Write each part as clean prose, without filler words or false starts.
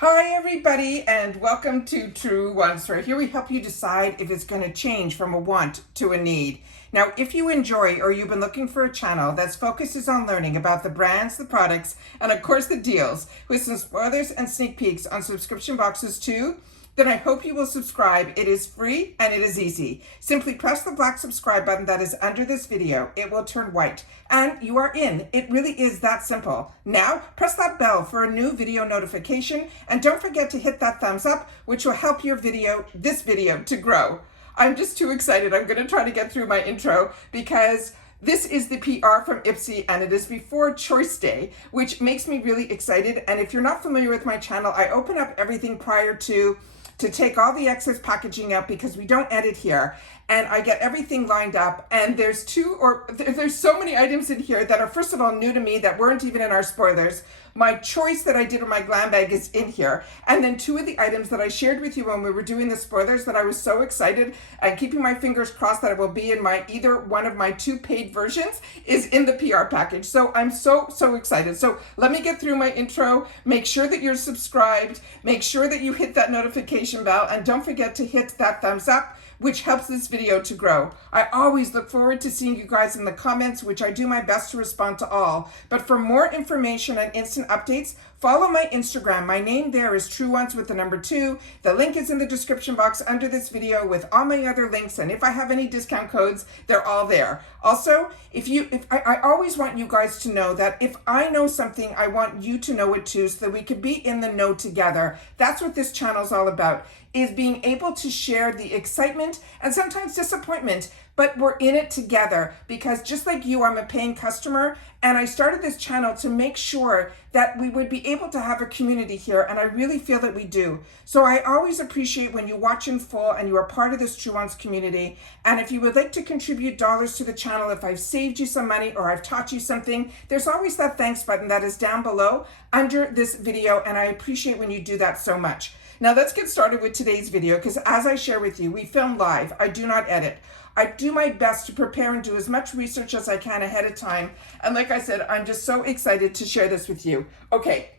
Hi everybody and welcome to Truewants, where here we help you decide if it's going to change from a want to a need. Now, if you enjoy or you've been looking for a channel that focuses on learning about the brands, the products, and of course the deals, with some spoilers and sneak peeks on subscription boxes too, then I hope you will subscribe. It is free and it is easy. Simply press the black subscribe button that is under this video. It will turn white and you are in. It really is that simple. Now press that bell for a new video notification and don't forget to hit that thumbs up, which will help this video to grow. I'm just too excited. I'm going to try to get through my intro because this is the PR from IPSY and it is before Choice Day, which makes me really excited. And if you're not familiar with my channel, I open up everything prior to take all the excess packaging out because we don't edit here, and I get everything lined up, and there's so many items in here that are, first of all, new to me that weren't even in our spoilers. My choice that I did with my GlamBag is in here, and then two of the items that I shared with you when we were doing the spoilers that I was so excited and keeping my fingers crossed that it will be in either one of my two paid versions is in the PR package. So I'm so excited. So let me get through my intro. Make sure that you're subscribed. Make sure that you hit that notification bell, and don't forget to hit that thumbs up, which helps this video to grow. I always look forward to seeing you guys in the comments, which I do my best to respond to all. But for more information and instant updates, follow my Instagram. My name there is Truewants with the number 2. The link is in the description box under this video with all my other links, and if I have any discount codes, they're all there. Also, I always want you guys to know that if I know something, I want you to know it too, so that we could be in the know together. That's what this channel is all about, is being able to share the excitement and sometimes disappointment, but we're in it together, because just like you, I'm a paying customer, and I started this channel to make sure that we would be able to have a community here, and I really feel that we do. So I always appreciate when you watch in full and you are part of this Truewants community. And if you would like to contribute dollars to the channel, if I've saved you some money or I've taught you something, there's always that thanks button that is down below under this video, and I appreciate when you do that so much. Now let's get started with today's video, because as I share with you, we film live. I do not edit. I do my best to prepare and do as much research as I can ahead of time. And like I said, I'm just so excited to share this with you. Okay,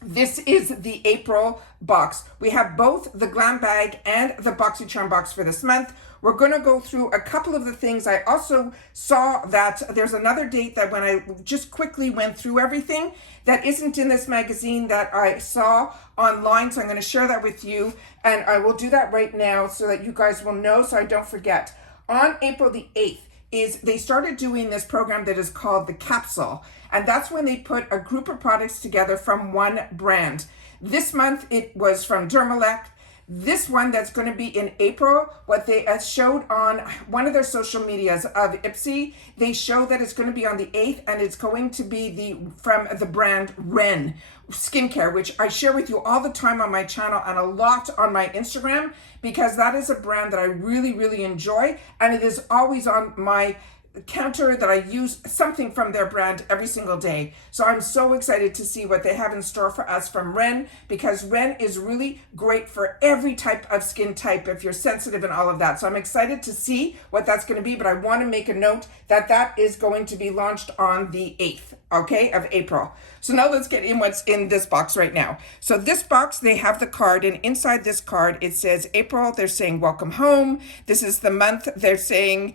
this is the April box. We have both the GlamBag and the Boxycharm box for this month. We're going to go through a couple of the things. I also saw that there's another date that when I just quickly went through everything that isn't in this magazine that I saw online. So I'm going to share that with you, and I will do that right now so that you guys will know, so I don't forget. On April the 8th, they started doing this program that is called the Capsule, and that's when they put a group of products together from one brand. This month it was from Dermalect. This one that's going to be in April, what they showed on one of their social medias of IPSY, they show that it's going to be on the 8th, and it's going to be from the brand Ren Skincare, which I share with you all the time on my channel and a lot on my Instagram, because that is a brand that I really enjoy, and it is always on my counter that I use something from their brand every single day. So I'm so excited to see what they have in store for us from Ren, because Ren is really great for every type of skin type if you're sensitive and all of that. So I'm excited to see what that's going to be, but I want to make a note that that is going to be launched on the 8th, okay, of April. So now let's get in what's in this box right now. So this box, they have the card, and inside this card it says April. They're saying welcome home. This is the month they're saying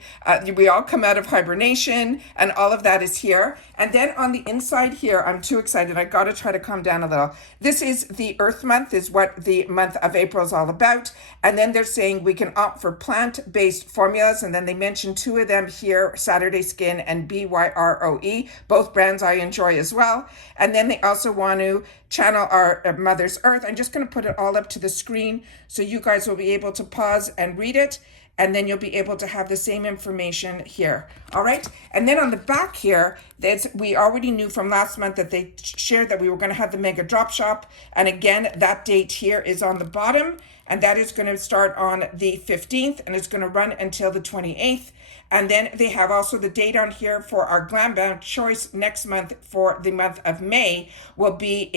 we all come out of hibernation, and all of that is here. And then on the inside here, I'm too excited. I got to try to calm down a little. This is the Earth month, is what the month of April is all about. And then they're saying we can opt for plant-based formulas. And then they mentioned two of them here, Saturday Skin and BYROE, both brands I enjoy as well. And then they also want to channel our Mother's Earth. I'm just going to put it all up to the screen so you guys will be able to pause and read it. And then you'll be able to have the same information here. All right. And then on the back here, we already knew from last month that they shared that we were going to have the mega drop shop. And again, that date here is on the bottom, and that is going to start on the 15th, and it's going to run until the 28th. And then they have also the date on here for our GlamBag choice next month for the month of May will be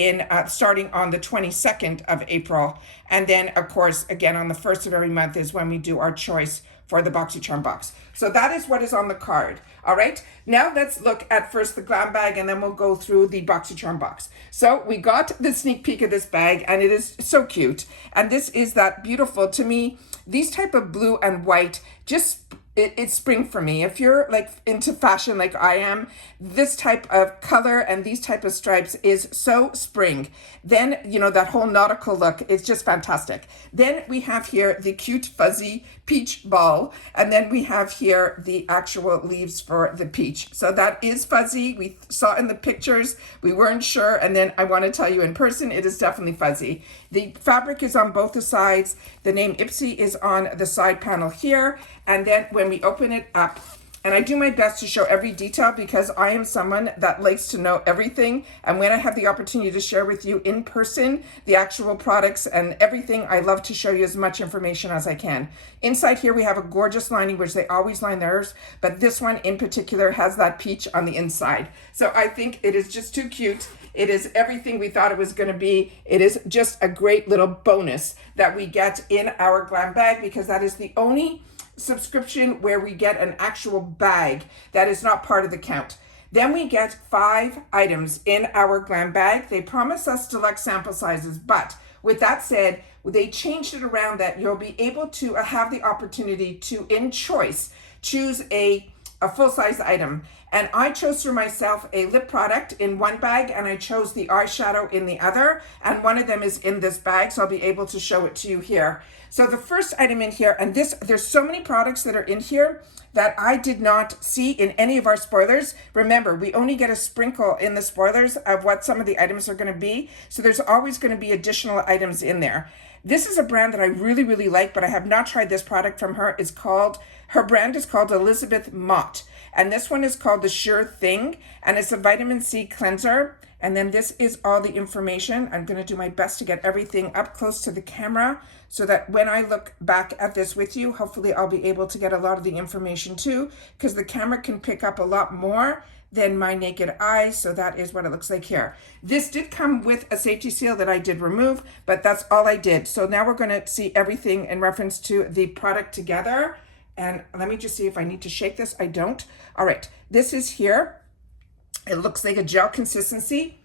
starting on the 22nd of April. And then, of course, again, on the 1st of every month is when we do our choice choice for the Boxycharm box. So that is what is on the card. All right, now let's look at first the GlamBag, and then we'll go through the Boxycharm box. So we got the sneak peek of this bag, and it is so cute. And this is that beautiful, to me, these type of blue and white, just it's spring for me. If you're like into fashion like I am, this type of color and these type of stripes is so spring. Then, you know, that whole nautical look is just fantastic. Then we have here the cute fuzzy peach ball. And then we have here the actual leaves for the peach. So that is fuzzy. We saw in the pictures, we weren't sure. And then I want to tell you in person, it is definitely fuzzy. The fabric is on both the sides. The name IPSY is on the side panel here. And then when we open it up, and I do my best to show every detail because I am someone that likes to know everything. And when I have the opportunity to share with you in person, the actual products and everything, I love to show you as much information as I can. Inside here, we have a gorgeous lining, which they always line theirs, but this one in particular has that peach on the inside. So I think it is just too cute. It is everything we thought it was going to be. It is just a great little bonus that we get in our GlamBag, because that is the only subscription where we get an actual bag that is not part of the count. Then we get 5 items in our GlamBag. They promise us deluxe sample sizes, but with that said, they changed it around that you'll be able to have the opportunity to, in choice, choose a full-size item. And I chose for myself a lip product in one bag, and I chose the eyeshadow in the other, and one of them is in this bag, so I'll be able to show it to you here. So the first item in here, and there's so many products that are in here that I did not see in any of our spoilers. Remember, we only get a sprinkle in the spoilers of what some of the items are going to be, so there's always going to be additional items in there. This is a brand that I really, really like, but I have not tried this product from her. Her brand is called Elizabeth Mott. And this one is called the Sure Thing, and it's a vitamin C cleanser. And then this is all the information. I'm going to do my best to get everything up close to the camera so that when I look back at this with you, hopefully I'll be able to get a lot of the information too, because the camera can pick up a lot more than my naked eye. So that is what it looks like here. This did come with a safety seal that I did remove, but that's all I did. So now we're going to see everything in reference to the product together. And let me just see if I need to shake this. I don't. All right, this is here. It looks like a gel consistency.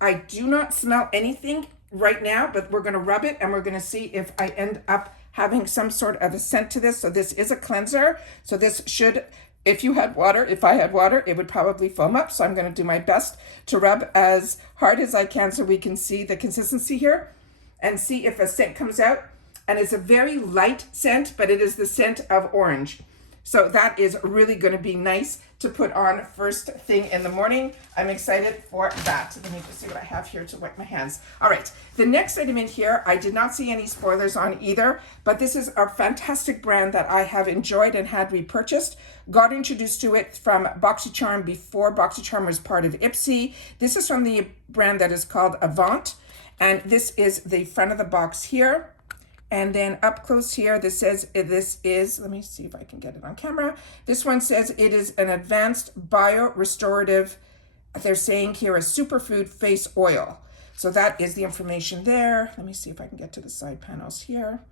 I do not smell anything right now, but we're gonna rub it and we're gonna see if I end up having some sort of a scent to this. So this is a cleanser. So this should, if I had water, it would probably foam up. So I'm gonna do my best to rub as hard as I can so we can see the consistency here and see if a scent comes out. And it's a very light scent, but it is the scent of orange. So that is really going to be nice to put on first thing in the morning. I'm excited for that. Let me just see what I have here to wipe my hands. All right, the next item in here, I did not see any spoilers on either, but this is a fantastic brand that I have enjoyed and had repurchased. Got introduced to it from Boxycharm before Boxycharm was part of IPSY. This is from the brand that is called Avant, and this is the front of the box here. And then up close here, this says this is, let me see if I can get it on camera. This one says it is an advanced bio-restorative, they're saying here, a superfood face oil. So that is the information there. Let me see if I can get to the side panels here.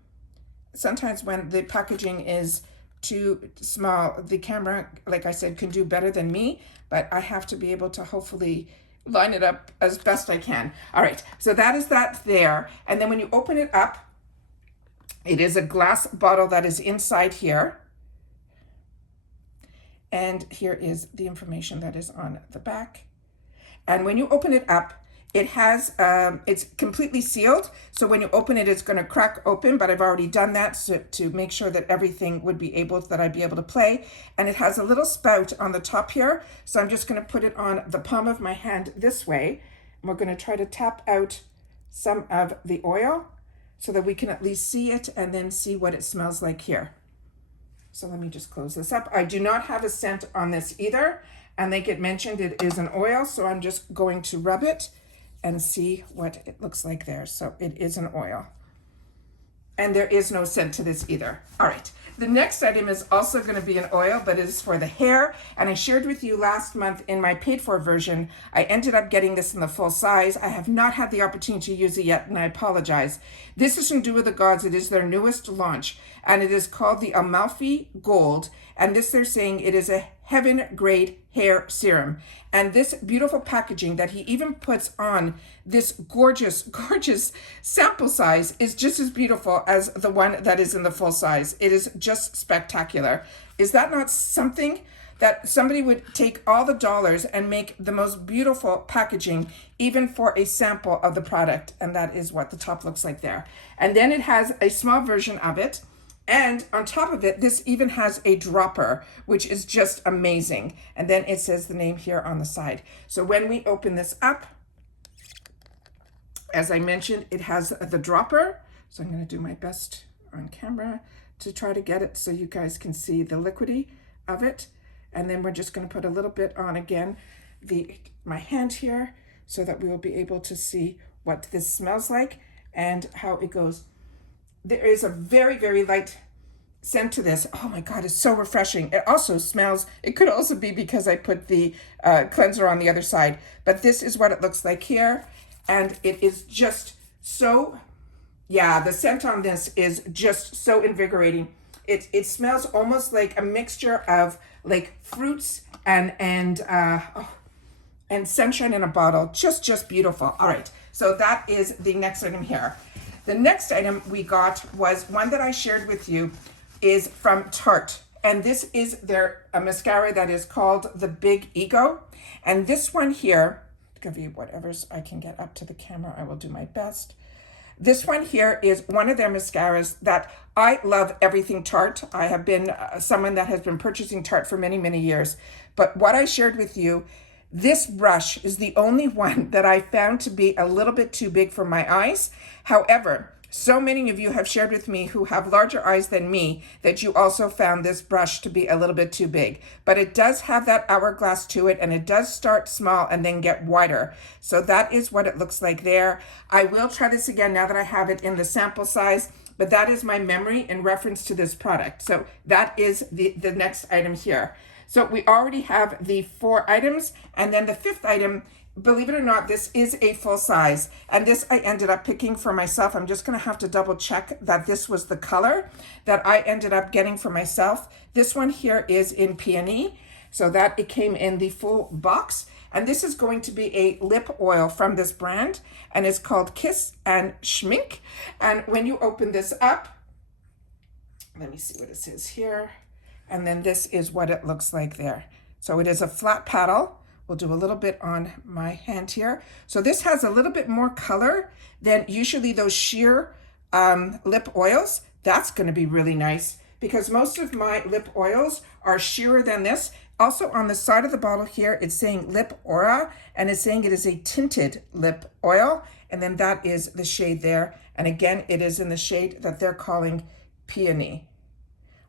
Sometimes when the packaging is too small, the camera, like I said, can do better than me, but I have to be able to hopefully line it up as best I can. All right, so that is that there. And then when you open it up, it is a glass bottle that is inside here. And here is the information that is on the back. And when you open it up, it has, it's completely sealed. So when you open it, it's going to crack open, but I've already done that to make sure that everything would be able, that I'd be able to play. And it has a little spout on the top here. So I'm just going to put it on the palm of my hand this way. And we're going to try to tap out some of the oil, so that we can at least see it and then see what it smells like here. So let me just close this up. I do not have a scent on this either. And like it mentioned, it is an oil. So I'm just going to rub it and see what it looks like there. So it is an oil. And there is no scent to this either. All right. The next item is also going to be an oil, but it is for the hair. And I shared with you last month in my paid for version, I ended up getting this in the full size. I have not had the opportunity to use it yet, and I apologize. This is from Do With The Gods. It is their newest launch, and it is called the Amalfi Gold. And this, they're saying it is a heaven grade hair serum. And this beautiful packaging that he even puts on this gorgeous, gorgeous sample size is just as beautiful as the one that is in the full size. It is just spectacular. Is that not something that somebody would take all the dollars and make the most beautiful packaging, even for a sample of the product? And that is what the top looks like there. And then it has a small version of it. And on top of it, this even has a dropper, which is just amazing. And then it says the name here on the side. So when we open this up, as I mentioned, it has the dropper. So I'm going to do my best on camera to try to get it so you guys can see the liquidy of it. And then we're just going to put a little bit on again, my hand here, so that we will be able to see what this smells like and how it goes. There is a very, very light scent to this. Oh my God, it's so refreshing. It also smells, it could also be because I put the cleanser on the other side, but this is what it looks like here. And it is just so, yeah, the scent on this is just so invigorating. It smells almost like a mixture of like fruits and sunshine in a bottle. Just beautiful. All right, so that is the next item here. The next item we got was one that I shared with you, is from Tarte. And this is their mascara that is called the Big Ego. And this one here, give you whatever I can get up to the camera, I will do my best. This one here is one of their mascaras that I love everything Tarte. I have been someone that has been purchasing Tarte for many, many years. But what I shared with you, this brush is the only one that I found to be a little bit too big for my eyes. However, so many of you have shared with me who have larger eyes than me that you also found this brush to be a little bit too big. But it does have that hourglass to it, and it does start small and then get wider. So that is what it looks like there. I will try this again now that I have it in the sample size, but that is my memory in reference to this product. So that is the next item here. So we already have the 4 items, and then the 5th item, believe it or not, this is a full size. And this I ended up picking for myself. I'm just going to have to double check that this was the color that I ended up getting for myself. This one here is in Peony, so that it came in the full box. And this is going to be a lip oil from this brand, and it's called Kiss and Schmink. And when you open this up, let me see what it says here. And then this is what it looks like there. So it is a flat paddle. We'll do a little bit on my hand here. So this has a little bit more color than usually those sheer lip oils. That's going to be really nice because most of my lip oils are sheerer than this. Also on the side of the bottle here, it's saying Lip Aura, and it's saying it is a tinted lip oil. And then that is the shade there. And again, it is in the shade that they're calling Peony.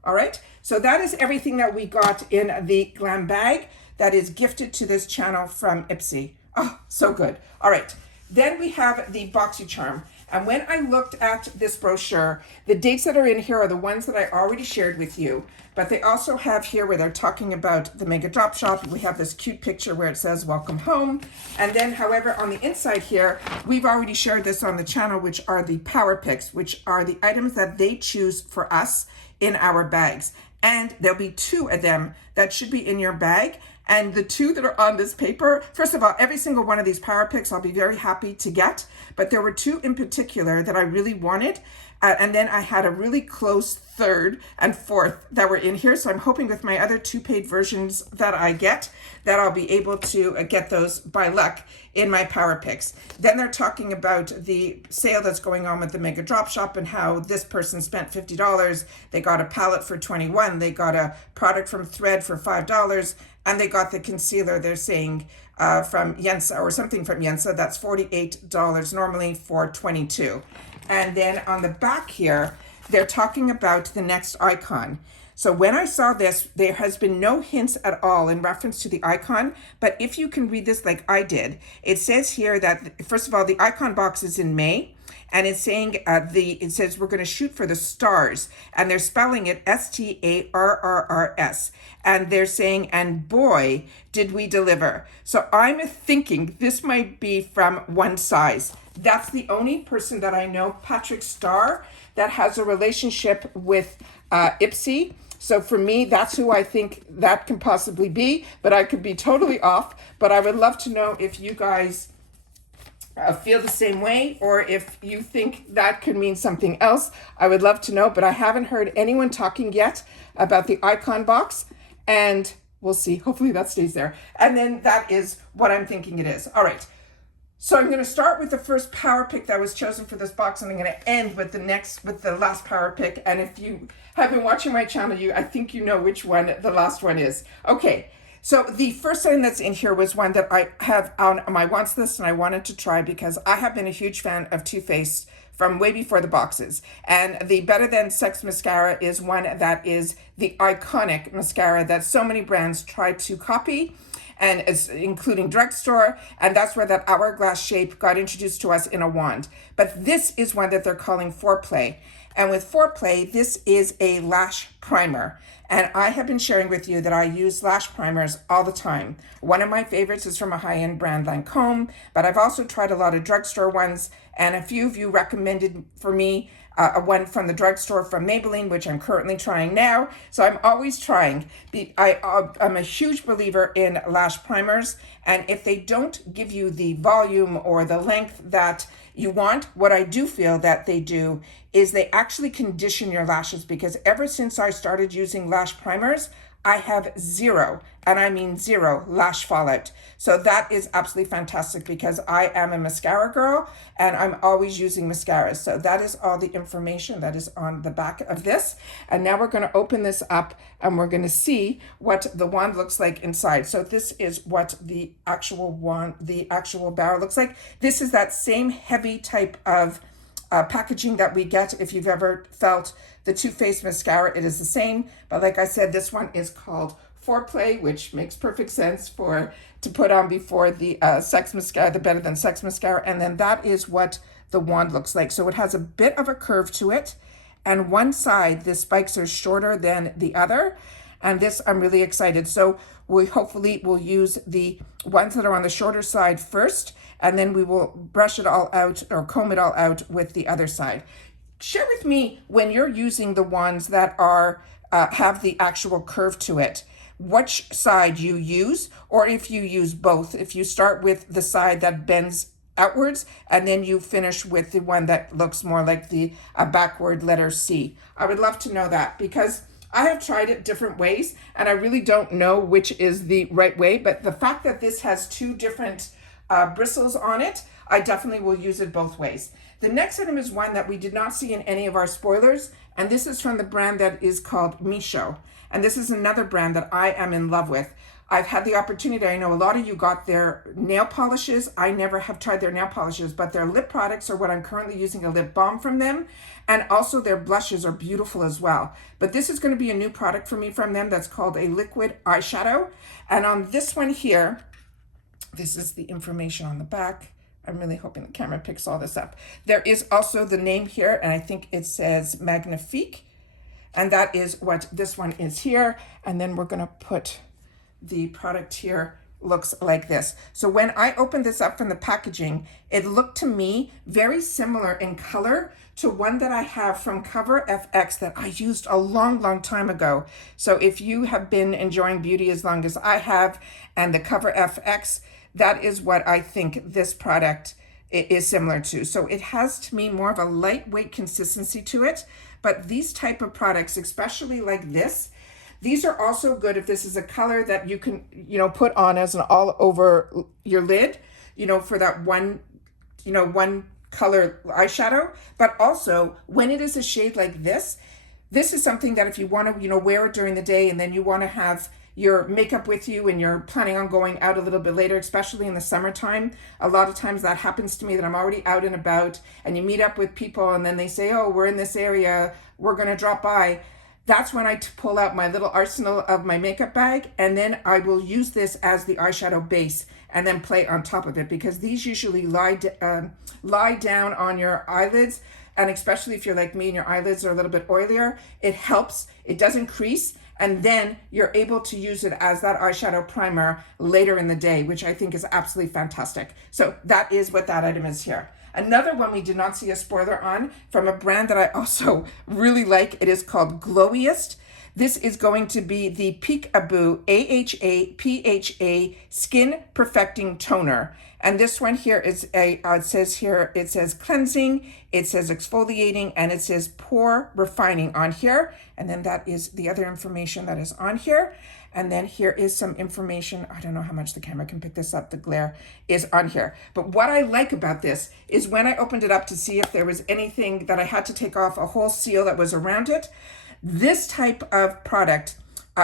All right, so that is everything that we got in the GlamBag that is gifted to this channel from IPSY. Oh, so good. All right, then we have the Boxycharm. And when I looked at this brochure, the dates that are in here are the ones that I already shared with you. But they also have here where they're talking about the Mega Drop Shop. We have this cute picture where it says welcome home. And then, however, on the inside here, we've already shared this on the channel, which are the Power Picks, which are the items that they choose for us in our bags. And there'll be 2 of them that should be in your bag. And the 2 that are on this paper, first of all, every single one of these Power Picks I'll be very happy to get, but there were 2 in particular that I really wanted. And then I had a really close 3rd and 4th that were in here. So I'm hoping with my other 2 paid versions that I get, that I'll be able to get those by luck in my Power Picks. Then they're talking about the sale that's going on with the Mega Drop Shop and how this person spent $50. They got a palette for $21. They got a product from Thread for $5. And they got the concealer, they're saying, from Yensa or something from Yensa. That's $48 normally for $22. And then on the back here, they're talking about the next icon. So when I saw this, there has been no hints at all in reference to the icon. But if you can read this like I did, it says here that, first of all, the icon box is in May. and it's saying it says we're going to shoot for the stars, and they're spelling it STARRRS, and they're saying, and boy, did we deliver. So I'm thinking this might be from One Size. That's the only person that I know, Patrick Starr, that has a relationship with IPSY. So for me, that's who I think that can possibly be, but I could be totally off. But I would love to know if you guys feel the same way, or if you think that could mean something else. I would love to know, but I haven't heard anyone talking yet about the icon box, and we'll see. Hopefully that stays there. And then that is what I'm thinking it is. All right. So I'm going to start with the first power pick that was chosen for this box, and I'm going to end with the last power pick. And if you have been watching my channel, I think you know which one the last one is. Okay, so the first item that's in here was one that I have on my wants list, and I wanted to try because I have been a huge fan of Too Faced from way before the boxes. And the Better Than Sex mascara is one that is the iconic mascara that so many brands try to copy, and it's including Drugstore, and that's where that hourglass shape got introduced to us in a wand. But this is one that they're calling Foreplay. And with Foreplay, this is a lash primer. And I have been sharing with you that I use lash primers all the time. One of my favorites is from a high-end brand, Lancome, but I've also tried a lot of drugstore ones, and a few of you recommended for me one from the drugstore from Maybelline, which I'm currently trying now. So I'm always trying. I'm a huge believer in lash primers, and if they don't give you the volume or the length that you want, what I do feel that they do is they actually condition your lashes, because ever since I started using lash primers, I have zero, and I mean zero, lash fallout. So that is absolutely fantastic, because I am a mascara girl and I'm always using mascaras. So that is all the information that is on the back of this. And now we're going to open this up and we're going to see what the wand looks like inside. So this is what the actual wand, the actual barrel looks like. This is that same heavy type of packaging that we get if you've ever felt the Too Faced mascara. It is the same, but like I said, this one is called Foreplay, which makes perfect sense to put on before the sex mascara, the Better Than Sex mascara. And then that is what the wand looks like. So it has a bit of a curve to it, and one side, the spikes are shorter than the other. And this, I'm really excited. So we hopefully will use the ones that are on the shorter side first, and then we will brush it all out or comb it all out with the other side. Share with me when you're using the ones that are have the actual curve to it, which side you use, or if you use both. If you start with the side that bends outwards and then you finish with the one that looks more like the backward letter C. I would love to know that, because I have tried it different ways and I really don't know which is the right way. But the fact that this has two different bristles on it, I definitely will use it both ways. The next item is one that we did not see in any of our spoilers, and this is from the brand that is called Misho. And this is another brand that I am in love with. I've had the opportunity, I know a lot of you got their nail polishes. I never have tried their nail polishes, but their lip products are what I'm currently using, a lip balm from them. And also their blushes are beautiful as well. But this is going to be a new product for me from them that's called a liquid eyeshadow. And on this one here, this is the information on the back. I'm really hoping the camera picks all this up. There is also the name here, and I think it says Magnifique. And that is what this one is here. And then we're going to put the product here. Looks like this. So when I opened this up from the packaging, it looked to me very similar in color to one that I have from Cover FX that I used a long time ago. So if you have been enjoying beauty as long as I have, and the Cover FX, that is what I think this product is similar to. So it has, to me, more of a lightweight consistency to it. But these type of products, especially like this, these are also good if this is a color that you can, put on as an all over your lid, for that one color eyeshadow. But also when it is a shade like this is something that if you want to, wear it during the day, and then you want to have your makeup with you and you're planning on going out a little bit later, especially in the summertime. A lot of times that happens to me, that I'm already out and about and you meet up with people and then they say, oh, we're in this area, we're going to drop by. That's when I pull out my little arsenal of my makeup bag, and then I will use this as the eyeshadow base. and then play on top of it, because these usually lie down on your eyelids. And especially if you're like me and your eyelids are a little bit oilier, it helps. It doesn't crease. And then you're able to use it as that eyeshadow primer later in the day, which I think is absolutely fantastic. So that is what that item is here. Another one we did not see a spoiler on, from a brand that I also really like. It is called Glowiest. This is going to be the Peekaboo AHA Skin Perfecting Toner. And this one here is it says cleansing, it says exfoliating, and it says pore refining on here. And then that is the other information that is on here. And then here is some information. I don't know how much the camera can pick this up. The glare is on here. But what I like about this is when I opened it up to see if there was anything that I had to take off, a whole seal that was around it. This type of product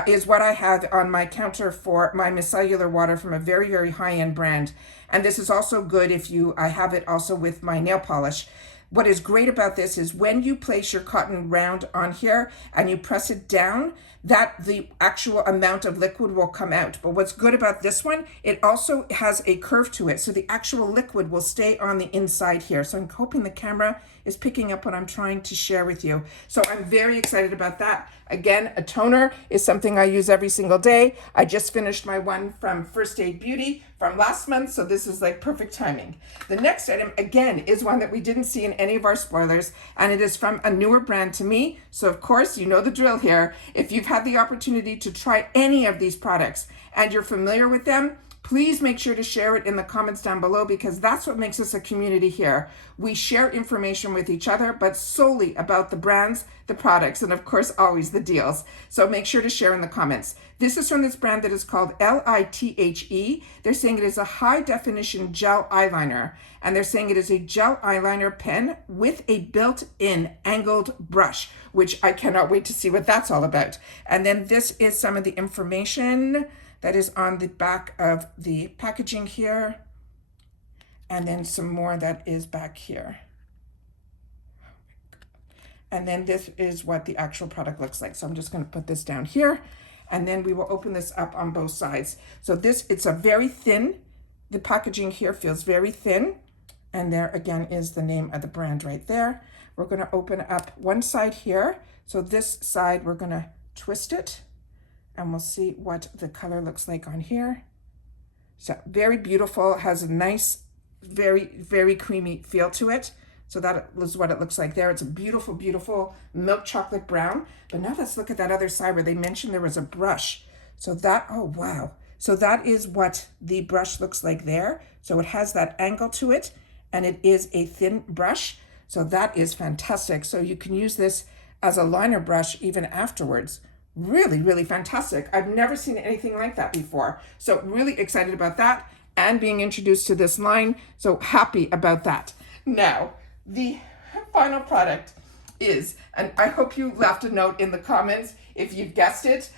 is what I have on my counter for my micellar water from a very, very high-end brand. And this is also good if I have it also with my nail polish. What is great about this is when you place your cotton round on here and you press it down, that the actual amount of liquid will come out. But what's good about this one, it also has a curve to it. So the actual liquid will stay on the inside here. So I'm hoping the camera is picking up what I'm trying to share with you. So I'm very excited about that. Again, a toner is something I use every single day. I just finished my one from First Aid Beauty from last month, so this is like perfect timing. The next item, again, is one that we didn't see in any of our spoilers, and it is from a newer brand to me. So of course, you know the drill here. If you've had the opportunity to try any of these products and you're familiar with them, please make sure to share it in the comments down below, because that's what makes us a community here. We share information with each other, but solely about the brands, the products, and of course, always the deals. So make sure to share in the comments. This is from this brand that is called LITHE. They're saying it is a high definition gel eyeliner, and they're saying it is a gel eyeliner pen with a built-in angled brush, which I cannot wait to see what that's all about. And then this is some of the information that is on the back of the packaging here. And then some more that is back here. And then this is what the actual product looks like. So I'm just gonna put this down here, and then we will open this up on both sides. So it's a very thin, the packaging here feels very thin. And there again is the name of the brand right there. We're gonna open up one side here. So this side, we're gonna twist it, and we'll see what the color looks like on here. So very beautiful, has a nice, very, very creamy feel to it. So that is what it looks like there. It's a beautiful, beautiful milk chocolate brown. But now let's look at that other side where they mentioned there was a brush. So that, oh wow. So that is what the brush looks like there. So it has that angle to it, and it is a thin brush. So that is fantastic. So you can use this as a liner brush even afterwards. Really, really fantastic. I've never seen anything like that before. So really excited about that and being introduced to this line. So happy about that. Now, the final product is, and I hope you left a note in the comments if you've guessed it.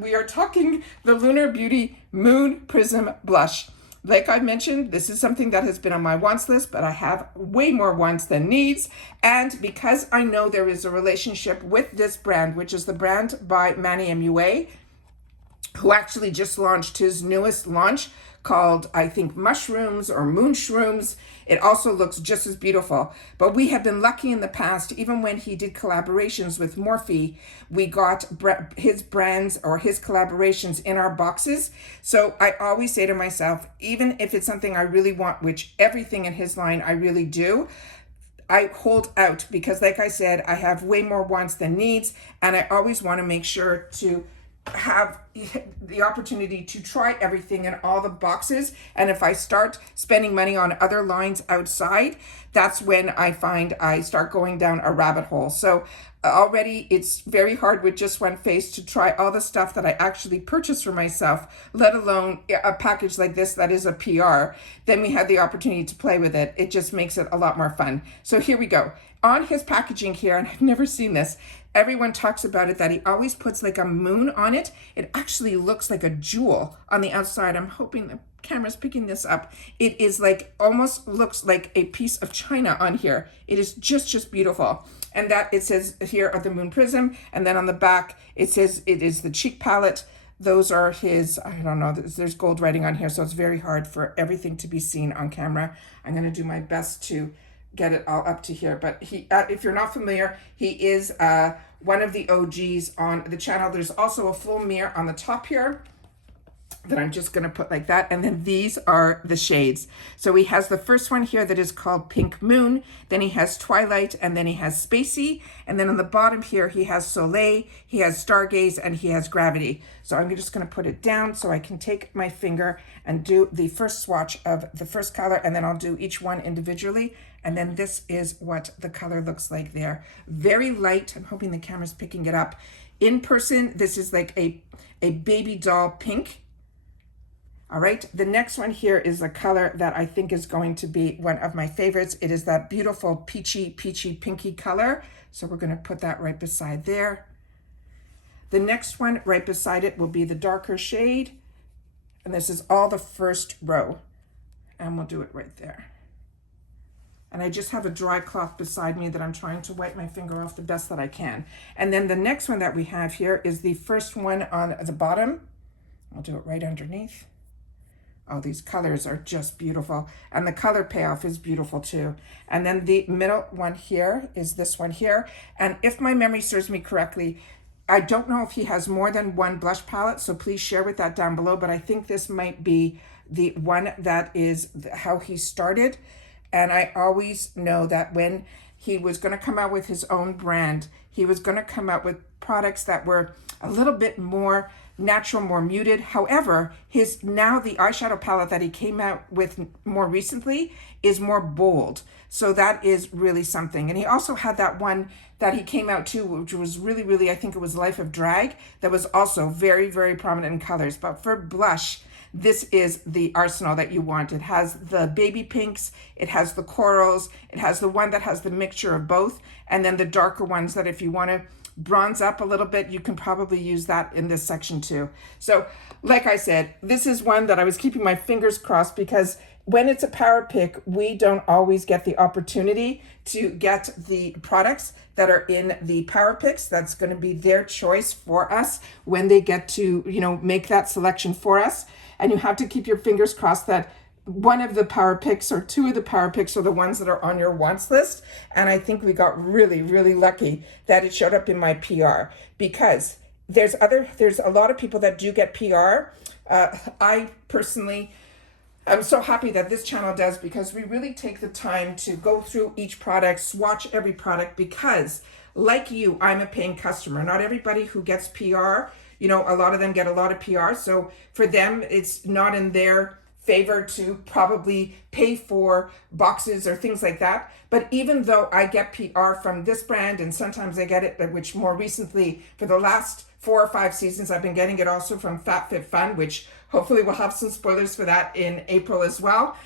We are talking the Lunar Beauty Moon Prism Blush. Like I mentioned, this is something that has been on my wants list, but I have way more wants than needs. And because I know there is a relationship with this brand, which is the brand by Manny MUA, who actually just launched his newest launch called, I think, Mushrooms or Moon Shrooms. It also looks just as beautiful. But we have been lucky in the past, even when he did collaborations with Morphe, we got his brands or his collaborations in our boxes. So I always say to myself, even if it's something I really want, which everything in his line I really do, I hold out, because like I said, I have way more wants than needs, and I always want to make sure to have the opportunity to try everything in all the boxes. And if I start spending money on other lines outside, that's when I find I start going down a rabbit hole. So already it's very hard with just one face to try all the stuff that I actually purchased for myself, let alone a package like this that is a PR. Then we had the opportunity to play with it. It just makes it a lot more fun. So here we go. On his packaging here, and I've never seen this, everyone talks about it, that he always puts like a moon on it. It actually looks like a jewel on the outside. I'm hoping the camera's picking this up. It is like, almost looks like a piece of china on here. It is just beautiful. And that it says here of the Moon Prism. And then on the back, it says it is the cheek palette, those are his, I don't know, there's gold writing on here, so it's very hard for everything to be seen on camera. I'm going to do my best to get it all up to here. But he, if you're not familiar, he is one of the OGs on the channel. There's also a full mirror on the top here that I'm just going to put like that. And then these are the shades. So he has the first one here that is called Pink Moon. Then he has Twilight, and then he has Spacey. And then on the bottom here, he has Soleil, he has Stargaze, and he has Gravity. So I'm just going to put it down so I can take my finger and do the first swatch of the first color, and then I'll do each one individually. And then this is what the color looks like there. Very light. I'm hoping the camera's picking it up. In person, this is like a baby doll pink. All right, the next one here is a color that I think is going to be one of my favorites. It is that beautiful peachy, pinky color. So we're gonna put that right beside there. The next one right beside it will be the darker shade. And this is all the first row. And we'll do it right there. And I just have a dry cloth beside me that I'm trying to wipe my finger off the best that I can. And then the next one that we have here is the first one on the bottom. I'll do it right underneath. Oh, these colors are just beautiful. And the color payoff is beautiful too. And then the middle one here is this one here. And if my memory serves me correctly, I don't know if he has more than one blush palette, so please share with that down below. But I think this might be the one that is how he started. And I always know that when he was going to come out with his own brand, he was going to come out with products that were a little bit more natural, more muted. However, now the eyeshadow palette that he came out with more recently is more bold. So that is really something. And he also had that one that he came out to, which was really, I think it was Life of Drag, that was also very, very prominent in colors. But for blush, this is the arsenal that you want. It has the baby pinks, it has the corals, it has the one that has the mixture of both, and then the darker ones that if you want to bronze up a little bit, you can probably use that in this section too. So like I said, this is one that I was keeping my fingers crossed, because when it's a power pick, we don't always get the opportunity to get the products that are in the power picks. That's going to be their choice for us when they get to, make that selection for us. And you have to keep your fingers crossed that one of the power picks or two of the power picks are the ones that are on your wants list. And I think we got really lucky that it showed up in my PR, because there's a lot of people that do get PR. I personally, I'm so happy that this channel does, because we really take the time to go through each product, swatch every product, because like you, I'm a paying customer. Not everybody who gets PR, a lot of them get a lot of PR. So for them, it's not in their favor to probably pay for boxes or things like that. But even though I get PR from this brand, and sometimes I get it, which more recently for the last 4 or 5 seasons, I've been getting it also from FabFitFun, which hopefully we'll have some spoilers for that in April as well.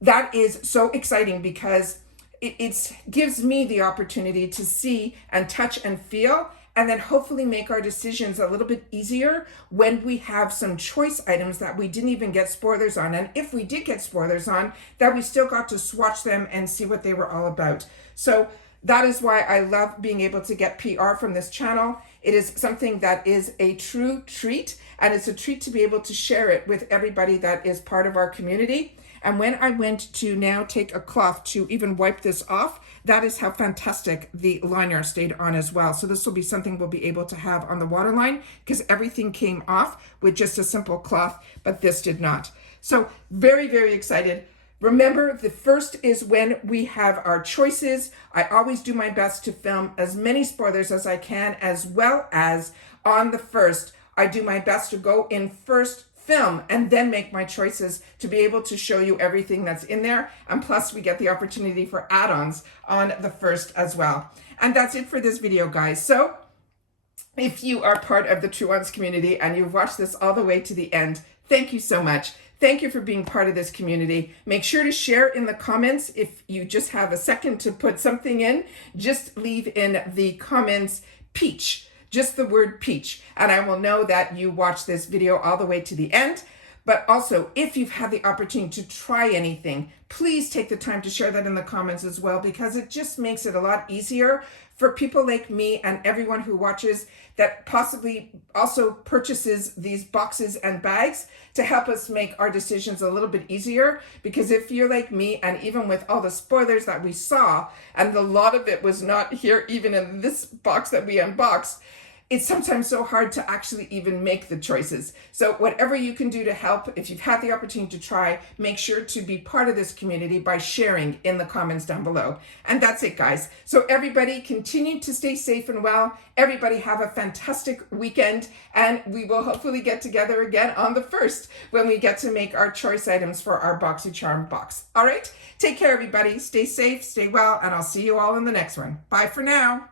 That is so exciting, because it gives me the opportunity to see and touch and feel, and then hopefully make our decisions a little bit easier when we have some choice items that we didn't even get spoilers on. And if we did get spoilers on, that we still got to swatch them and see what they were all about. So that is why I love being able to get PR from this channel. It is something that is a true treat, and it's a treat to be able to share it with everybody that is part of our community. And when I went to now take a cloth to even wipe this off, that is how fantastic the liner stayed on as well. So this will be something we'll be able to have on the waterline, because everything came off with just a simple cloth, but this did not. So very excited. Remember, the first is when we have our choices. I always do my best to film as many spoilers as I can, as well as on the first, I do my best to go in first, film, and then make my choices to be able to show you everything that's in there. And plus we get the opportunity for add-ons on the first as well. And that's it for this video, guys. So if you are part of the Truewants community and you've watched this all the way to the end, thank you so much. Thank you for being part of this community. Make sure to share in the comments. If you just have a second to put something in, just leave in the comments peach. Just the word peach, and I will know that you watched this video all the way to the end. But also, if you've had the opportunity to try anything, please take the time to share that in the comments as well, because it just makes it a lot easier for people like me and everyone who watches that possibly also purchases these boxes and bags, to help us make our decisions a little bit easier. Because if you're like me, and even with all the spoilers that we saw, and a lot of it was not here even in this box that we unboxed, it's sometimes so hard to actually even make the choices. So whatever you can do to help, if you've had the opportunity to try, make sure to be part of this community by sharing in the comments down below. And that's it, guys. So everybody continue to stay safe and well. Everybody have a fantastic weekend, and we will hopefully get together again on the 1st when we get to make our choice items for our Boxycharm box. All right, take care, everybody. Stay safe, stay well, and I'll see you all in the next one. Bye for now.